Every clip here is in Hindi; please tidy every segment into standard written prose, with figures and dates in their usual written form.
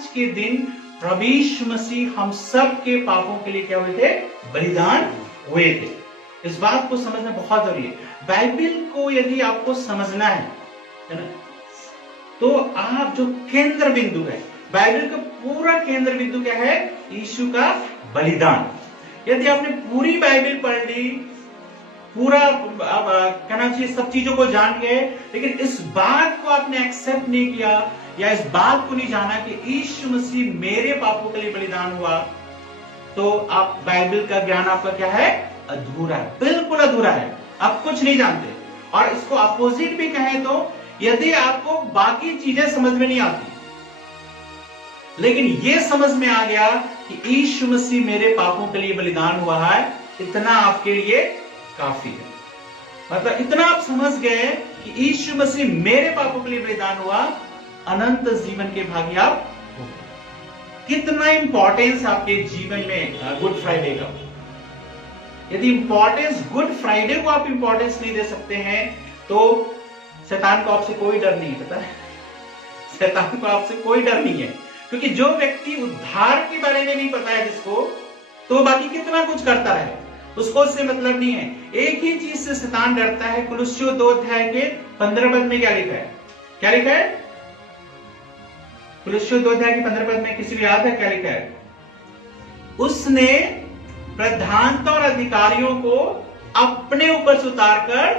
आज के दिन प्रभु यीशु मसीह हम सब के पापों के लिए क्या हुए थे? बलिदान हुए थे। इस बात को समझना बहुत जरूरी है। बाइबल को यदि आपको समझना है ना, तो आप जो केंद्र बिंदु है, बाइबल का पूरा केंद्र बिंदु क्या है? यीशु का बलिदान। यदि आपने पूरी बाइबल पढ़ ली, पूरा कहना चाहिए सब चीजों को जान गए, लेकिन इस बात को आपने एक्सेप्ट नहीं किया या इस बात को नहीं जाना कि यीशु मसीह मेरे पापों के लिए बलिदान हुआ, तो आप बाइबल का ज्ञान आपका क्या है? अधूरा है, बिल्कुल अधूरा है। आप कुछ नहीं जानते। और इसको अपोजिट भी कहें तो यदि आपको बाकी चीजें समझ में नहीं आती, लेकिन यह समझ में आ गया कि यीशु मसीह मेरे पापों के लिए बलिदान हुआ है, इतना आपके लिए काफी है। मतलब इतना आप समझ गए कि यीशु मसीह मेरे पापों के लिए बलिदान हुआ, अनंत जीवन के भागी आप हो गए। कितना इंपॉर्टेंस आपके जीवन में गुड फ्राइडे का। यदि इंपॉर्टेंस गुड फ्राइडे को आप इंपॉर्टेंस नहीं दे सकते हैं, तो शैतान को आपसे कोई डर नहीं है। पता है, शैतान को आपसे कोई डर नहीं है, क्योंकि जो व्यक्ति उद्धार के बारे में नहीं पता है जिसको, तो बाकी कितना कुछ करता है, उसको उससे मतलब नहीं है। एक ही चीज से शैतान डरता है। कुलुस्सियों 2 अध्याय के 15 पद में क्या लिखा है? क्या लिखा है? कुलुस्सियों 2 अध्याय के 15 पद में किसी को याद है क्या लिखा है? उसने प्रधानता और अधिकारियों को अपने ऊपर से उतारकर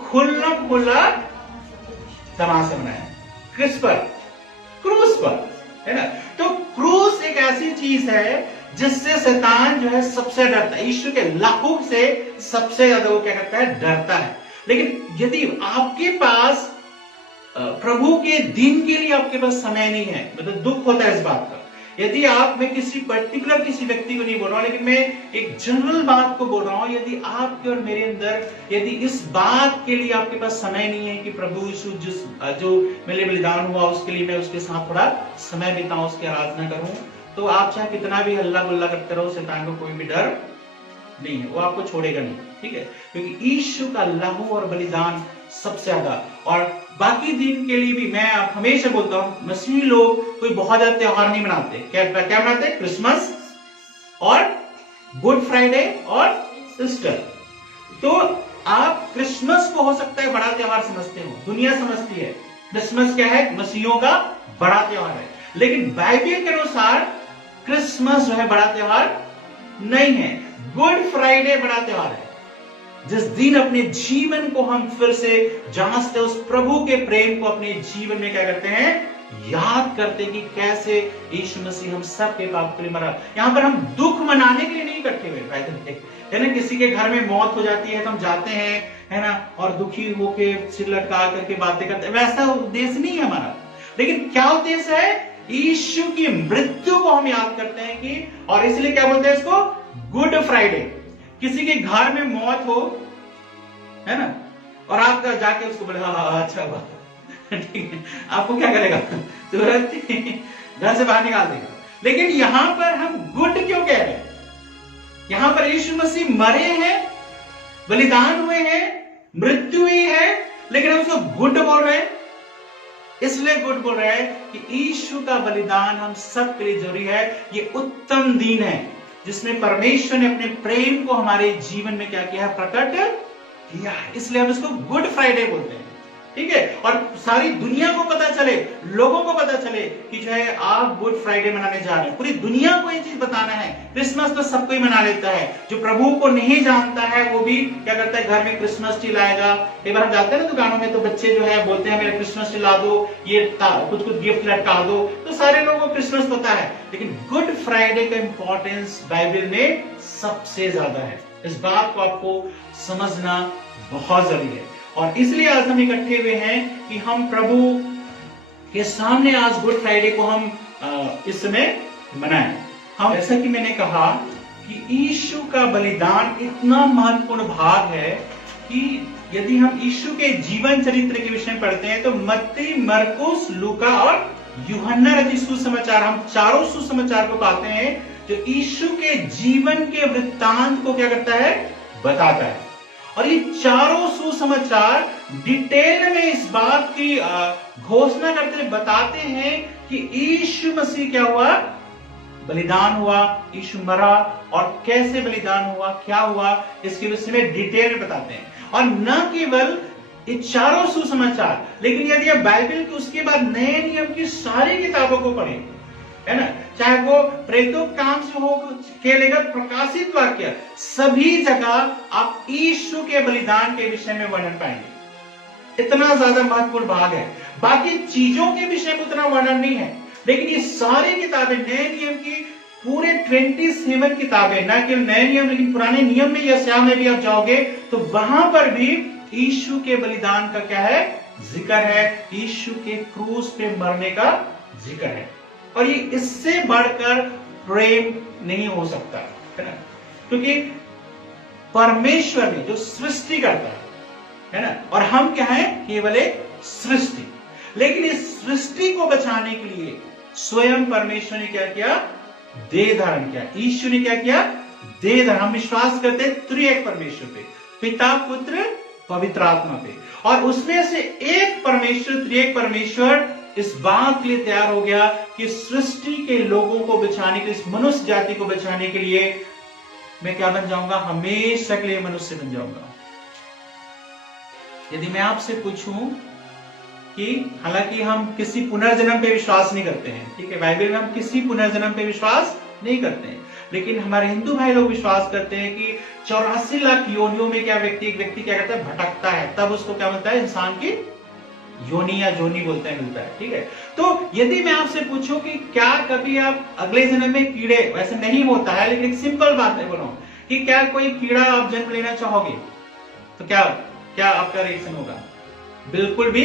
खुला खुला तमाशा बनाया। किस पर? क्रूस पर, है ना। तो क्रूस एक ऐसी चीज है जिससे शैतान जो है सबसे डरता है। यीशु के लहू से सबसे ज्यादा वो क्या करता है? डरता है। लेकिन यदि आपके पास प्रभु के दिन के लिए आपके पास समय नहीं है, मतलब दुख होता है इस बात का। यदि मैं किसी पर्टिकुलर किसी व्यक्ति को नहीं बोल रहा हूं, लेकिन मैं एक जनरल बात को बोल रहा हूं। यदि आपके और मेरे अंदर यदि इस बात के लिए आपके पास समय नहीं है कि प्रभु यीशु जो मेरे लिए बलिदान हुआ उसके लिए मैं उसके साथ थोड़ा समय बिताऊं, उसकी आराधना करूं, तो आप चाहे कितना भी हल्ला गुल्ला करते रहो, शैतान को कोई भी डर नहीं है, वो आपको छोड़ेगा नहीं। ठीक है, क्योंकि यीशु का लहू और बलिदान सबसे ज्यादा। और बाकी दिन के लिए भी मैं हमेशा बोलता हूं, मसीही लोग कोई बहुत ज्यादा त्योहार नहीं मनाते। क्या मनाते? क्रिसमस और गुड फ्राइडे और ईस्टर। तो आप क्रिसमस को हो सकता है बड़ा त्योहार समझते हो, दुनिया समझती है क्रिसमस क्या है? मसीहियों का बड़ा त्योहार है। लेकिन बाइबल के अनुसार क्रिसमस जो है बड़ा त्योहार नहीं है। गुड फ्राइडे बड़ा त्योहार है, जिस दिन अपने जीवन को हम फिर से जांचते, उस प्रभु के प्रेम को अपने जीवन में क्या करते हैं? याद करते कि कैसे यीशु मसीह हम सब के पाप के लिए मरा। यहां पर हम दुख मनाने के लिए नहीं इकट्ठे हुए, है ना। किसी के घर में मौत हो जाती है तो हम जाते हैं, है ना, और दुखी होके सिर लटका करके बातें करते हैं। वैसा उद्देश्य नहीं है हमारा। लेकिन क्या उद्देश्य है? यीशु की मृत्यु को हम याद करते हैं कि, और इसलिए क्या बोलते हैं इसको? Good Friday. किसी के घर में मौत हो, है ना, और आप जाके उसको बोले हाँ अच्छा हुआ, ठीक है, आपको क्या करेगा? तुरंत घर से बाहर निकाल देगा। लेकिन यहां पर हम गुड क्यों कह रहे हैं? यहां पर यीशु मसीह मरे हैं, बलिदान हुए हैं, मृत्यु हुई है, लेकिन हम उसको गुड बोल रहे हैं। इसलिए गुड बोल रहे हैं कि यीशु का बलिदान हम सब के लिए जरूरी है। ये उत्तम दिन है जिसमें परमेश्वर ने अपने प्रेम को हमारे जीवन में क्या किया है? प्रकट किया है। इसलिए हम इसको गुड फ्राइडे बोलते हैं। ठीक है, और सारी दुनिया को पता चले, लोगों को पता चले कि जो है आप गुड फ्राइडे मनाने जा रहे हैं। पूरी दुनिया को ये चीज बताना है। क्रिसमस तो सब कोई मना लेता है, जो प्रभु को नहीं जानता है वो भी क्या करता है? घर में क्रिसमस ट्री लाएगा। एक बार हम जाते हैं ना दुकानों में, तो बच्चे जो है बोलते हैं मेरा क्रिसमस ट्री ला दो, ये कुछ कुछ गिफ्ट लटका दो, तो सारे लोगों को क्रिसमस पता है। लेकिन गुड फ्राइडे का इंपॉर्टेंस बाइबल में सबसे ज्यादा है। इस बात को आपको समझना बहुत जरूरी है। और इसलिए आज हम इकट्ठे हुए हैं कि हम प्रभु के सामने आज गुड फ्राइडे को हम इस समय मनाएं। हम, जैसा कि मैंने कहा कि यीशु का बलिदान इतना महत्वपूर्ण भाग है कि यदि हम यीशु के जीवन चरित्र के विषय में पढ़ते हैं तो मत्ती, मरकुस, लूका और यूहन्ना रचित सुसमाचार, हम चारों सुसमाचार को पाते हैं जो यीशु के जीवन के वृत्तांत को क्या करता है? बताता है। और ये चारों सुसमाचार डिटेल में इस बात की घोषणा करते बताते हैं कि यीशु मसीह क्या हुआ, बलिदान हुआ, यीशु मरा, और कैसे बलिदान हुआ, क्या हुआ, इसके विषय में डिटेल में बताते हैं। और न केवल ये चारों सुसमाचार, लेकिन यदि आप बाइबल के उसके बाद नए नियम की सारी किताबों को पढ़ें, है ना, चाहे वो प्रेरितों काम से हो के लेकर प्रकाशित वाक्य, सभी जगह आप यीशु के बलिदान के विषय में वर्णन पाएंगे। इतना ज्यादा महत्वपूर्ण भाग है। बाकी चीजों के विषय में उतना वर्णन नहीं है, लेकिन ये सारी किताबें नए नियम की पूरे 27 किताबें, न केवल नए नियम लेकिन पुराने नियम में, यशायाह में भी आप जाओगे तो वहां पर भी यीशु के बलिदान का क्या है, जिक्र है, यीशु के क्रूस पे मरने का जिक्र है। और ये इससे बढ़कर प्रेम नहीं हो सकता, है ना, क्योंकि परमेश्वर ने जो सृष्टि करता है ना, और हम क्या है, केवल एक सृष्टि, लेकिन इस सृष्टि को बचाने के लिए स्वयं परमेश्वर ने क्या किया, देह धारण किया। यीशु ने क्या किया, देह धारण। हम विश्वास करते हैं त्रिएक परमेश्वर पे, पिता, पुत्र, पवित्र आत्मा पे, और उसमें से एक परमेश्वर, त्रिएक परमेश्वर इस बात के लिए तैयार हो गया कि सृष्टि के लोगों को बचाने के लिए, इस मनुष्य जाति को बचाने के लिए मैं क्या बन जाऊंगा, हमेशा के लिए मनुष्य बन जाऊंगा। यदि मैं आपसे पूछूं कि हालांकि हम किसी पुनर्जन्म पे विश्वास नहीं करते हैं, ठीक है, बाइबल में हम किसी पुनर्जन्म पे विश्वास नहीं करते हैं, लेकिन हमारे हिंदू भाई लोग विश्वास करते हैं कि 84 लाख योनियों में क्या एक व्यक्ति क्या करता है, भटकता है, तब उसको क्या मिलता है, इंसान की योनि या जोनी बोलते हैं, मिलता है, ठीक है। तो यदि मैं आपसे पूछूं कि क्या कभी आप अगले जन्म में कीड़े, वैसे नहीं होता है लेकिन एक सिंपल बात है बोलो कि क्या कोई कीड़ा आप जन्म लेना चाहोगे, तो क्या आपका रिएक्शन होगा, बिल्कुल भी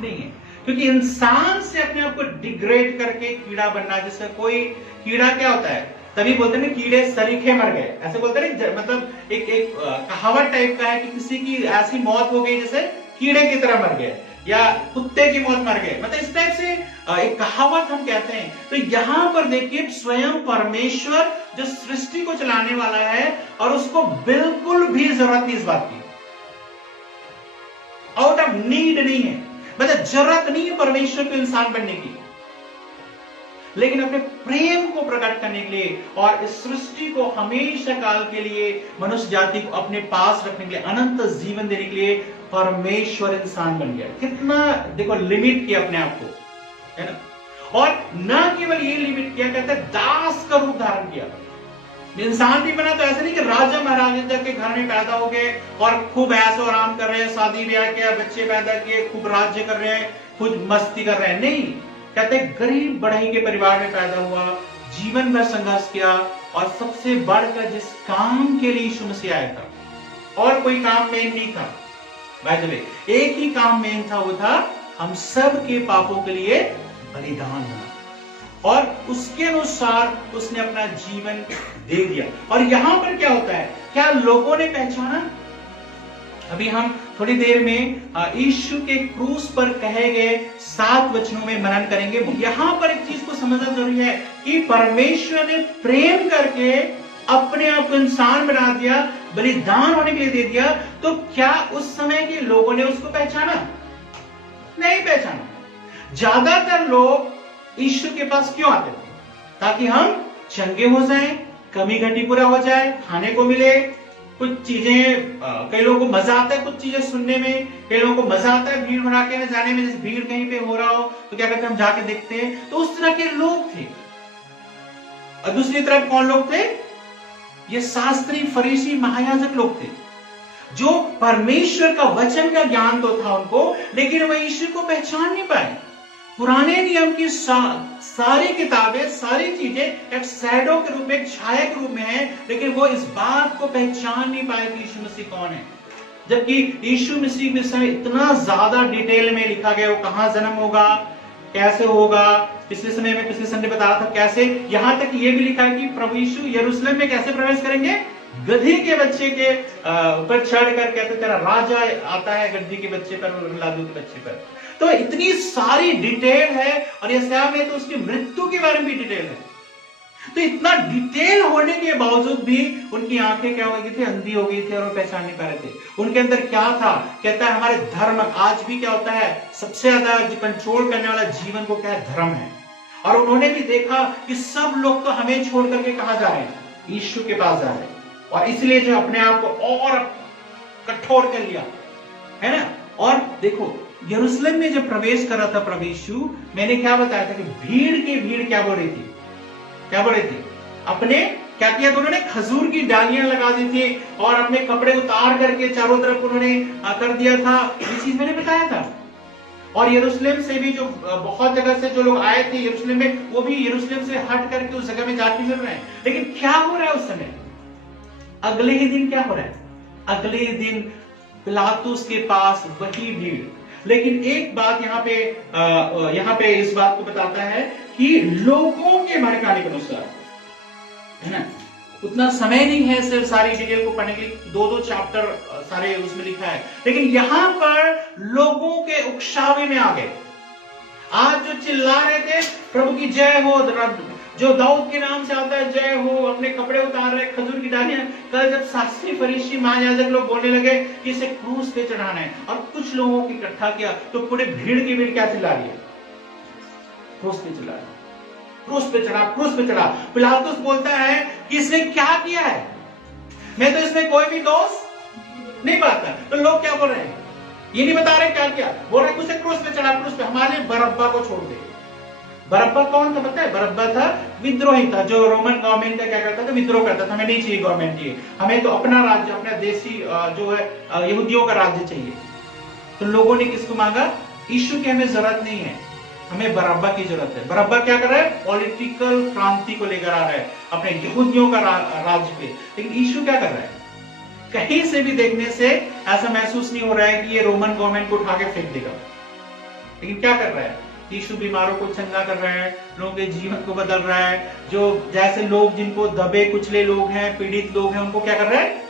नहीं है, क्योंकि इंसान से अपने आप को डिग्रेड करके कीड़ा बनना, जिसका कोई कीड़ा क्या होता है, तभी बोलते हैं कीड़े सरीखे मर गए, ऐसे बोलते हैं, मतलब एक कहावत टाइप का है कि किसी की ऐसी मौत हो गई जैसे कीड़े की तरह मर गए, या कुत्ते की मौत मर गए, मतलब इस टाइप से एक कहावत हम कहते हैं। तो यहां पर देखिए स्वयं परमेश्वर जो सृष्टि को चलाने वाला है, और उसको बिल्कुल भी जरूरत नहीं इस बात की, आउट ऑफ नीड नहीं है, मतलब जरूरत नहीं है परमेश्वर को इंसान बनने की, लेकिन अपने प्रेम को प्रकट करने के लिए और इस सृष्टि को हमेशा काल के लिए, मनुष्य जाति को अपने पास रखने के लिए, अनंत जीवन देने के लिए परमेश्वर इंसान बन गया। कितना देखो लिमिट किया अपने आप को, है ना, और न केवल ये लिमिट किया, कहते हैं दास का रूप धारण किया। इंसान भी बना तो ऐसे नहीं कि राजा महाराजा के घर में पैदा हो गए और खूब ऐशो आराम कर रहे हैं, शादी ब्याह किया, बच्चे पैदा किए, खूब राज्य कर रहे हैं, खूब मस्ती कर रहे हैं, नहीं, कहते गरीब बढ़ई के परिवार में पैदा हुआ, जीवन भर संघर्ष किया, और सबसे बढ़कर जिस काम के लिए यीशु मसीह आया था, और कोई काम मेन नहीं था, बाय द वे एक ही काम मेन था, वो था हम सब के पापों के लिए बलिदान होना, और उसके अनुसार उसने अपना जीवन दे दिया। और यहां पर क्या होता है, क्या लोगों ने पहचाना, अभी हम थोड़ी देर में यीशु के क्रूस पर कहे गए 7 वचनों में मनन करेंगे। यहां पर एक चीज को समझना जरूरी है कि परमेश्वर ने प्रेम करके अपने आप को इंसान बना दिया, बलिदान होने के लिए दे दिया, तो क्या उस समय के लोगों ने उसको पहचाना? नहीं पहचाना। ज्यादातर लोग यीशु के पास क्यों आते थे? ताकि हम चंगे हो जाएं, कमी घटी पूरा हो जाए, खाने को मिले, कुछ चीजें, कई लोगों को मजा आता है कुछ चीजें सुनने में, कई लोगों को मजा आता है भीड़ भड़ाके में जाने में, जैसे भीड़ कहीं पे हो रहा हो तो क्या करते हैं हम जाके देखते हैं, तो उस तरह के लोग थे। और दूसरी तरफ कौन लोग थे? ये शास्त्री, फरीसी, महायाजक लोग थे, जो परमेश्वर का वचन का ज्ञान तो था उनको, लेकिन वह यीशु को पहचान नहीं पाए। पुराने नियम की सारी किताबें, सारी चीजें एक शैडो के रूप में, एक छाया के रूप में है, लेकिन वो इस बात को पहचान नहीं पाए कि यीशु मसीह कौन है। जबकि यीशु मसीह के विषय में इतना ज्यादा डिटेल में लिखा गया, वो कहां जन्म होगा, कैसे होगा, पिछले समय में पिछले संडे बता रहा था कैसे, यहां तक ये भी लिखा है कि प्रभु यीशु यरूशलेम में कैसे प्रवेश करेंगे, गधी के बच्चे के ऊपर चढ़कर, कहते तेरा राजा आता है गद्दी के बच्चे पर, लादू के बच्चे पर। तो इतनी सारी डिटेल है, और यशायाह में तो उसकी मृत्यु के बारे में भी डिटेल है। तो इतना डिटेल होने के बावजूद भी उनकी आंखें क्या हो गई थी, अंधी हो गई थी, और वो पहचान नहीं पा रहे थे उनके अंदर क्या था। कहता है हमारे धर्म, आज भी क्या होता है, सबसे ज्यादा जो कंट्रोल करने वाला जीवन को क्या है, धर्म है। और उन्होंने भी देखा कि सब लोग तो हमें छोड़ करके कहां जा रहे हैं, यीशु के पास जा रहे हैं, और इसलिए जो अपने आप को और कठोर कर लिया, है ना। और देखो यरूशलेम में जब प्रवेश कर रहा था प्रभु यीशु, मैंने क्या बताया था कि भीड़ की भीड़ क्या बोल रही थी, क्या बोल रही थी, अपने क्या किया था उन्होंने, खजूर की डालियां लगा दी थी और अपने कपड़े उतार करके चारों तरफ उन्होंने कर दिया था। ये चीज मैंने बताया था। और यरूशलेम से भी जो बहुत जगह से जो लोग आए थे यरूशलेम में, वो भी यरूशलेम से हट करके उस जगह में जाके मिल रहे हैं। लेकिन क्या हो रहा है उस समय, अगले ही दिन क्या हो रहा है, अगले ही दिन पिलातुस के पास वही भीड़। लेकिन एक बात यहाँ पे इस बात को बताता है कि लोगों के भड़काने के अनुसार, है ना, उतना समय नहीं है सिर्फ सारी डिटेल को पढ़ने के लिए, 2-2 चैप्टर सारे उसमें लिखा है। लेकिन यहां पर लोगों के उकसावे में आ गए। आज जो चिल्ला रहे थे प्रभु की जय हो, जो दाऊद के नाम से आता है जय हो, अपने कपड़े उतार रहे, खजूर की डालियां, कल जब शास्त्री फरीसी महायाजक लोग बोलने लगे कि इसे क्रूस पे चढ़ाना है और कुछ लोगों को इकट्ठा किया, तो पूरे भीड़ की भीड़ क्या चिल्ला रही है, क्रूस पे चढ़ा, क्रूस पे चढ़ा, क्रूस पे चढ़ा। पिलातुस बोलता है कि इसने क्या किया है, मैं तो इसमें कोई भी दोष नहीं पाता। तो लोग क्या बोल रहे हैं, ये नहीं बता रहे क्या किया, बोल रहे उसे क्रूस पे चढ़ा, क्रूस पे, हमारे बरअब्बा को छोड़ दे। बरअब्बा कौन था पता है, बरअब्बा था विद्रोही था, जो रोमन गवर्नमेंट का क्या करता था, विद्रोह करता था, हमें नहीं चाहिए गवर्नमेंट चाहिए, हमें तो अपना राज्य, अपना देसी जो है यहूदियों का राज्य चाहिए। तो लोगों ने किसको मांगा, यीशु की हमें जरूरत नहीं है, हमें बरअब्बा की जरूरत है। बरअब्बा क्या कर रहा है, पॉलिटिकल क्रांति को लेकर आ रहा है अपने यहूदियों का राज्य पे। लेकिन यीशु क्या कर रहा है, कहीं से भी देखने से ऐसा महसूस नहीं हो रहा है कि ये रोमन गवर्नमेंट को उठा के फेंक देगा। लेकिन क्या कर रहा है, यीशु बीमारों को चंगा कर रहा है, लोगों के जीवन को बदल रहा है। जो जैसे लोग जिनको दबे कुचले लोग हैं, पीड़ित लोग हैं, उनको क्या कर रहा है,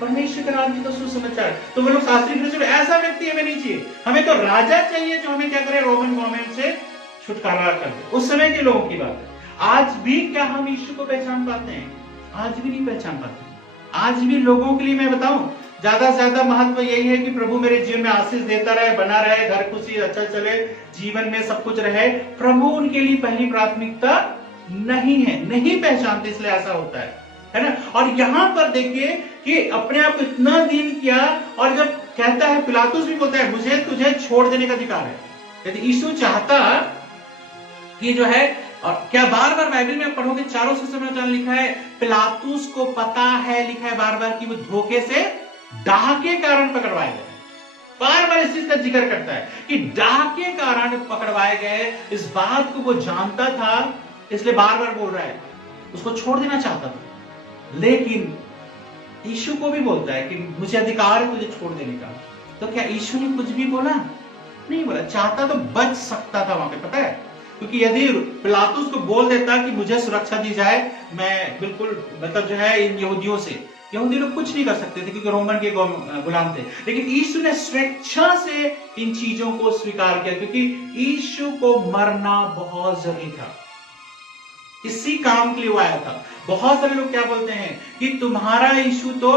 परमेश्वर के राज्य का सुसमाचार। तो वो लोग शास्त्री फरीसी, ऐसा व्यक्ति हमें नहीं चाहिए, हमें तो राजा चाहिए जो हमें क्या करे, रोमन गवर्नमेंट से छुटकारा कर दे। उस समय के लोगों की बात। आज भी क्या हम यीशु को पहचान पाते हैं, आज भी नहीं पहचान पाते। आज भी लोगों के लिए मैं बताऊं, ज्यादा से ज्यादा महत्व यही है कि प्रभु मेरे जीवन में आशीष देता रहे, बना रहे, घर खुशी अच्छा चले, जीवन में सब कुछ रहे। प्रभु उनके लिए पहली प्राथमिकता नहीं है, नहीं पहचानते, इसलिए ऐसा होता है ना। और यहां पर देखिए कि अपने आप इतना दीन किया, और जब कहता है, पिलातुस भी बोलता है मुझे तुझे छोड़ देने का अधिकार है। यदि यीशु चाहता कि जो है, और क्या बार बार बाइबल में पढ़ोगे, चारों सुसमाचार लिखा है, पिलातुस को पता है, लिखा है बार बार कि वो धोखे से डाह के कारण पकड़वाए गए। बार बार इस चीज का जिक्र करता है कि डाह के कारण पकड़वाए गए, इस बात को वो जानता था, इसलिए बार बार बोल रहा है, उसको छोड़ देना चाहता था। लेकिन यीशु को भी बोलता है कि मुझे अधिकार है तुझे छोड़ देने का। तो क्या यीशु ने कुछ भी बोला, नहीं बोला। चाहता तो बच सकता था वहां पे, पता है, क्योंकि यदि पिलातुस को बोल देता कि मुझे सुरक्षा दी जाए, मैं बिल्कुल मतलब जो है इन यहूदियों से, यहूदी लोग कुछ नहीं कर सकते थे क्योंकि रोमन के गुलाम थे। लेकिन यीशु ने स्वेच्छा से इन चीजों को स्वीकार किया, क्योंकि यीशु को मरना बहुत जरूरी था, इसी काम के लिए वो आया था। बहुत सारे लोग क्या बोलते हैं कि तुम्हारा यीशु तो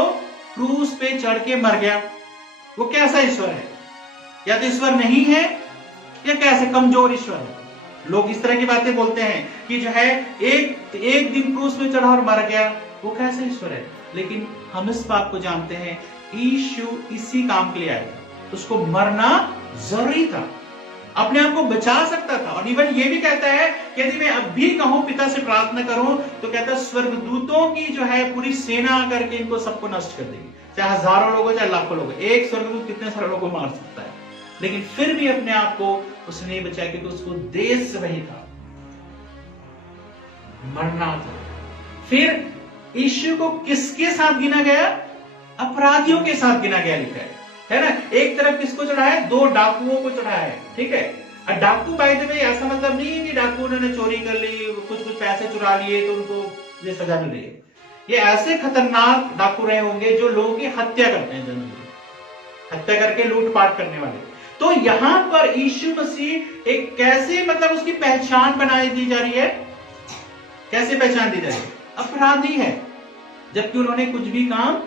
क्रूस पे चढ़ के मर गया, वो कैसा ईश्वर है, या तो ईश्वर नहीं है या कैसे कमजोर ईश्वर है। लोग इस तरह की बातें बोलते हैं कि जो है एक दिन क्रूस में चढ़ा और मर गया, वो कैसे ईश्वर है। लेकिन हम इस बात को जानते हैं, यीशु इसी काम के लिए आया था, उसको मरना जरूरी था, अपने आप को बचा सकता था। और इवन ये भी कहता है कि यदि मैं अब भी कहूं पिता से प्रार्थना करूं, तो कहता है स्वर्गदूतों की जो है पूरी सेना आकर के इनको सबको नष्ट कर देगी, चाहे हजारों लोग हो चाहे लाखों लोग। एक स्वर्गदूत कितने सारे लोगों को मार सकता है, लेकिन फिर भी अपने आप को उसने नहीं बचाया, क्योंकि उसको देश वही था, मरना था। फिर यीशु को किसके साथ गिना गया, अपराधियों के साथ गिना गया, लिखा है ना। एक तरफ किसको चढ़ाया, 2 डाकुओं को चढ़ाया है, ठीक है। और डाकू बाय द वे ऐसा मतलब नहीं है कि डाकू उन्होंने चोरी कर ली, कुछ पैसे चुरा लिए तो उनको ये सजा मिल रही है। ये ऐसे खतरनाक डाकू रहे होंगे जो लोगों की हत्या करते हैं, जनरली हत्या करके लूटपाट करने वाले। तो यहां पर यीशु मसीह एक कैसे, मतलब उसकी पहचान बनाई दी जा रही है, कैसे पहचान दी जाएगी? अपराधी है, जबकि उन्होंने कुछ भी काम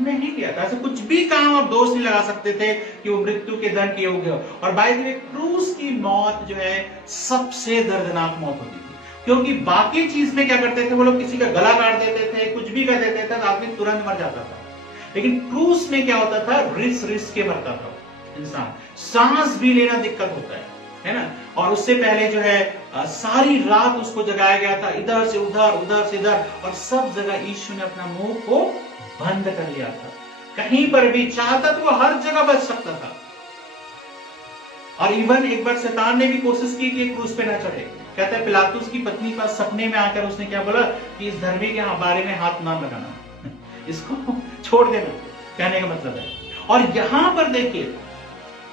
नहीं किया था। ऐसे कुछ भी काम आप दोष नहीं लगा सकते थे कि वो मृत्यु के दंड किए होंगे। और बाय द वे क्रूस की मौत जो है सबसे दर्दनाक मौत होती थी, क्योंकि बाकी चीज में क्या करते थे वो लोग, किसी का गला काट देते थे, कुछ भी कर देते थे तो आदमी तुरंत मर जाता था। लेकिन क्रूस में क्या होता था, रिस के मरता था इंसान, सांस भी लेना दिक्कत होता है ना। और उससे पहले जो है सारी रात उसको जगाया गया था, इधर से उधर उधर से इधर, और सब जगह यीशु ने अपना मुंह को बंद कर लिया था। कहीं पर भी चाहता तो वो हर जगह बच सकता था। और इवन एक बार शैतान ने भी कोशिश की कि क्रूस पे ना चढ़े। कहता है पिलातुस की पत्नी पास सपने में आकर उसने क्या बोला कि इस धर्मी के बारे में हाथ ना लगाना, इसको छोड़ देना, कहने का मतलब है। और यहां पर देखिए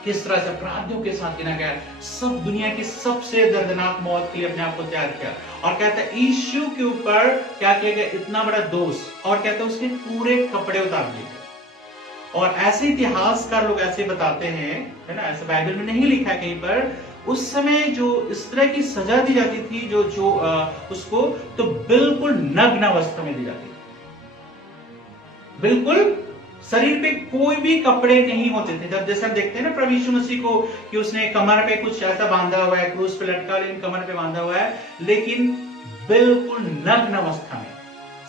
किस तरह से अपराधियों के साथ गिना गया, सब दुनिया की सबसे दर्दनाक मौत के लिए अपने आप को तैयार किया। और कहता है यीशु के ऊपर क्या किया गया, इतना बड़ा दोष, और कहता है उसके पूरे कपड़े उतार लिए गए। और ऐसे इतिहासकार लोग ऐसे बताते हैं, है ना, ऐसे बाइबल में नहीं लिखा है कहीं पर, उस समय जो इस तरह की सजा दी जाती थी जो उसको तो बिल्कुल नग्न अवस्था में दी जाती थी, बिल्कुल शरीर पे कोई भी कपड़े नहीं होते थे। जब जैसे हम देखते हैं ना प्रभु यीशु मसीह को कि उसने कमर पे कुछ ऐसा बांधा हुआ है, क्रूस पे लटका, लेकिन कमर पे बांधा हुआ है, लेकिन बिल्कुल नग्न अवस्था में।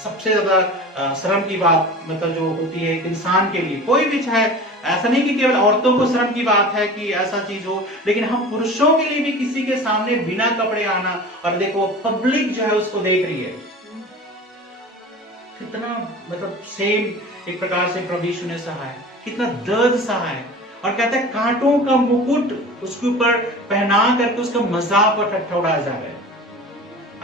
सबसे ज्यादा शर्म की बात मतलब जो होती है एक इंसान के लिए, कोई भी, चाहे ऐसा नहीं कि केवल औरतों को शर्म की बात है कि ऐसा चीज हो, लेकिन हम पुरुषों के लिए भी किसी के सामने बिना कपड़े आना, और देखो पब्लिक जो है उसको देख रही है, कितना मतलब सेम एक प्रकार से प्रभु यीशु ने सहा है, कितना दर्द सहा है। और कहता है कांटों का मुकुट उसके ऊपर पहना करके उसका मजाक और ठट्ठा उड़ाया जा रहा है।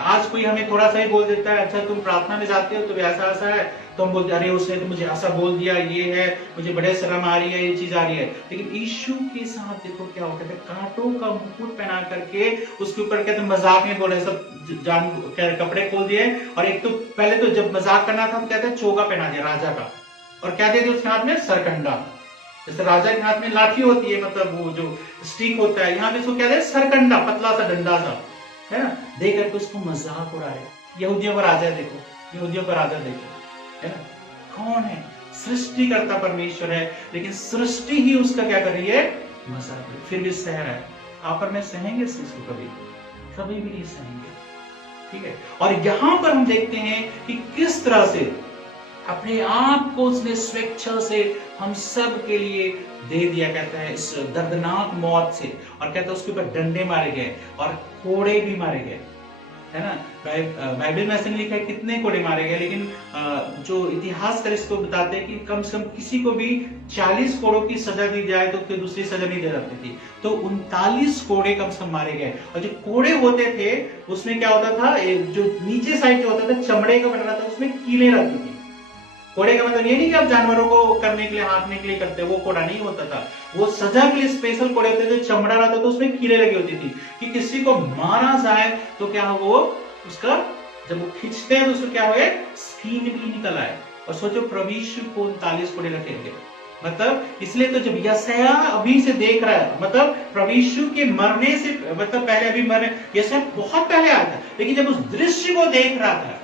आज कोई हमें थोड़ा सा ही बोल देता है, अच्छा तुम प्रार्थना में जाते हो तो ऐसा ऐसा है, तो हम बोलते अरे उसने तो मुझे ऐसा बोल दिया, ये है, मुझे बड़े शर्म आ रही है, ये चीज आ रही है। लेकिन यीशु के साथ देखो क्या होता है, कांटों का मुकुट पहना करके उसके ऊपर कहते मजाक में बोल रहे, सब जान कपड़े खोल दिए। और एक तो पहले तो जब मजाक करना था तो कहते चोगा पहना दिया राजा का, और क्या दे दिया उसके हाथ में, सरकंडा। जैसे राजा के हाथ में लाठी होती है, मतलब वो जो स्टिक होता है, यहाँ पे इसको क्या दे, सरकंडा, पतला सा डंडा सा, है ना, दे करके उसको मजाक उड़ा रहे। यहूदियों का राजा देखो, यहूदियों का राजा देखो, है ना, कौन है, सृष्टिकर्ता परमेश्वर है, लेकिन सृष्टि ही उसका क्या कर रही है, मजाक, फिर भी सह रहा है। आप और मैं सहेंगे इस चीज को? कभी भी नहीं सहेंगे, ठीक है। और यहां पर हम देखते हैं कि किस तरह से अपने आप को उसने स्वेच्छा से हम सब के लिए दे दिया, कहता है इस दर्दनाक मौत से। और कहता है उसके ऊपर डंडे मारे गए और कोड़े भी मारे गए, है ना। बाइबल में ऐसे नहीं लिखा है कितने कोड़े मारे गए, लेकिन जो इतिहासकार इसको बताते हैं कि कम से कम किसी को भी 40 कोड़ों की सजा दी जाए तो फिर दूसरी सजा नहीं दी जाती थी, तो 39 कोड़े कम से कम मारे गए। और जो कोड़े होते थे उसमें क्या होता था, जो नीचे साइड जो होता था चमड़े का बना रहता था, उसमें कीलें रहती थी। कोड़े का मतलब ये नहीं कि आप जानवरों को करने के लिए, हाथने के लिए करते, वो कोड़ा नहीं होता था, वो सजा के लिए स्पेशल कोड़े होते थे, चमड़ा रहता था, उसमें कीलें लगी होती थी कि किसी को मारा जाए तो क्या वो उसका जब वो खींचते हैं तो उसको क्या हुए, स्किन भी निकल आए। और सोचो प्रभु यीशु को 39 कोड़े रखे गए, मतलब इसलिए तो जब यशायाह अभी से देख रहा है, मतलब प्रभु यीशु के मरने से मतलब पहले, अभी मरने यशायाह बहुत पहले आया था, लेकिन जब उस दृश्य को देख रहा था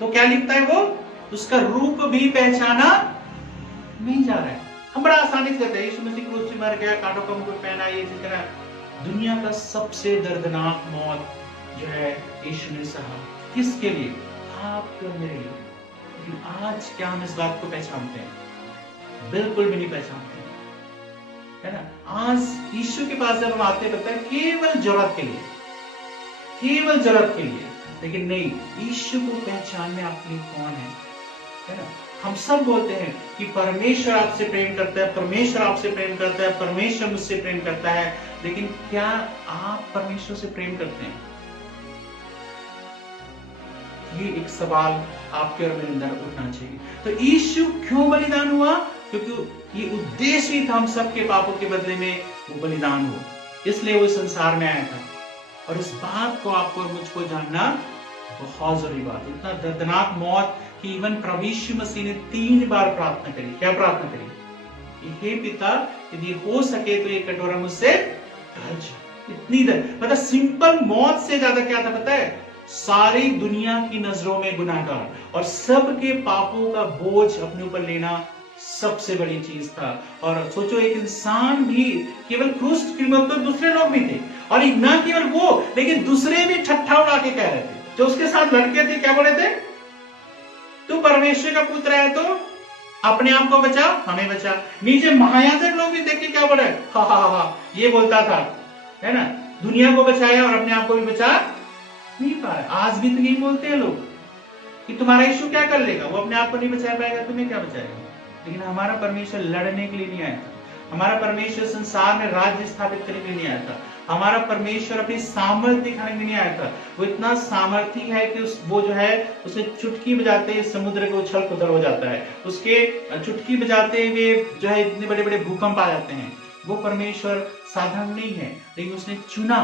तो क्या लिखता है वो, उसका रूप भी पहचाना नहीं जा रहा है। हम बड़ा आसानी से कहते हैं यीशु मसीह क्रूस पे मर गया, कांटों का मुकुट पहना, ये चीज करना। दुनिया का सबसे दर्दनाक मौत जो है यीशु ने सहा, किसके लिए, आपके और मेरे लिए। लेकिन आज क्या हम इस बात को पहचानते हैं? बिल्कुल भी नहीं पहचानते, है ना। आज यीशु के पास जब हम आते हैं, पता है केवल जरूरत के लिए, केवल जरूरत के लिए, लेकिन नहीं, यीशु को पहचानने आपके लिए कौन है ना। हम सब बोलते हैं कि परमेश्वर आपसे प्रेम करता है, परमेश्वर आपसे प्रेम करता है, परमेश्वर मुझसे प्रेम करता है, लेकिन क्या आप परमेश्वर से प्रेम करते हैं? ये एक सवाल आपके और मेरे अंदर उठना चाहिए। तो यीशु क्यों बलिदान हुआ? क्योंकि ये उद्देश्य ही था हम सबके पापों के बदले में वो बलिदान हो, इसलिए वो संसार में आया था। और इस बात को आपको और मुझको जानना बहुत जरूरी बात। इतना दर्दनाक मौत कि इवन प्रभु यीशु मसीह ने 3 बार प्रार्थना करी। क्या प्रार्थना करी? हे पिता, यदि हो सके तो ये कटोरा मुझसे टल जाए। इतनी मतलब सिंपल मौत से ज्यादा क्या था पता है? सारी दुनिया की नजरों में गुनाहगार और सबके पापों का बोझ अपने ऊपर लेना सबसे बड़ी चीज था। और सोचो, एक इंसान भी केवल क्रूस की मौत, तो दूसरे लोग भी थे, और न केवल वो, लेकिन दूसरे भी ठट्ठा उड़ा के कह रहे थे, जो उसके साथ लड़के थे, क्या बोले थे? तू परमेश्वर का पुत्र है तो अपने आप को बचा, हमें बचा। नीचे महायाजक लोग भी देखिए क्या बोले, हा हा हा, ये बोलता था, है ना, दुनिया को बचाया और अपने आप को भी बचा नहीं पा रहा। आज भी तो यही बोलते हैं लोग कि तुम्हारा यीशु क्या कर लेगा, वो अपने आप को नहीं बचा पाएगा, तुम्हें क्या बचाएगा। लेकिन हमारा परमेश्वर लड़ने के लिए नहीं आया था। हमारा परमेश्वर संसार में राज्य स्थापित करने के लिए नहीं आया था। हमारा परमेश्वर अपनी सामर्थ्य दिखाने के लिए नहीं आया था। वो इतना सामर्थी है कि वो जो है, उसे चुटकी बजाते समुद्र के उछल पुथल हो जाता है, उसके चुटकी बजाते हुए जो है इतने बड़े बड़े भूकंप आ जाते हैं। वो परमेश्वर साधारण नहीं है, लेकिन उसने चुना,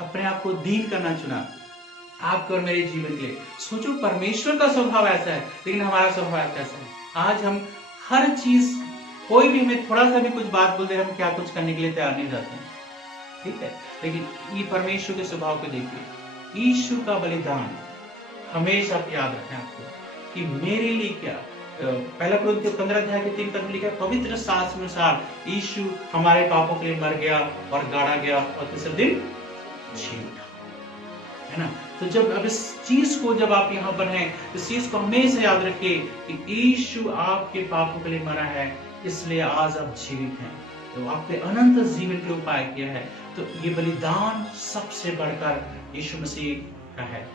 अपने आप को दीन करना चुना आपके और मेरे जीवन के लिए। सोचो, परमेश्वर का स्वभाव ऐसा है, लेकिन हमारा स्वभाव कैसा है। आज हम हर चीज, कोई भी हमें थोड़ा सा भी कुछ बात बोल दे, हम क्या कुछ करने के लिए तैयार नहीं रहते हैं, ठीक है। लेकिन ये परमेश्वर के स्वभाव को देखिए, ईश्वर का बलिदान हमेशा याद रखें आपको कि मेरे लिए क्या। पहला कुरिन्थियों 15 अध्याय के 3 पद में लिखा है, पवित्र शास्त्र अनुसार यीशु हमारे पापों के लिए मर गया और गाड़ा गया और तीसरे दिन जी उठा, है ना। तो जब अब इस चीज को, जब आप यहाँ पर हैं, इस चीज को हमेशा याद रखिए कि यीशु आपके पापों के लिए मरा है, इसलिए आज आप जीवित हैं। तो आपने अनंत जीवन के उपाय किया है। तो ये बलिदान सबसे बढ़कर यीशु मसीह का है।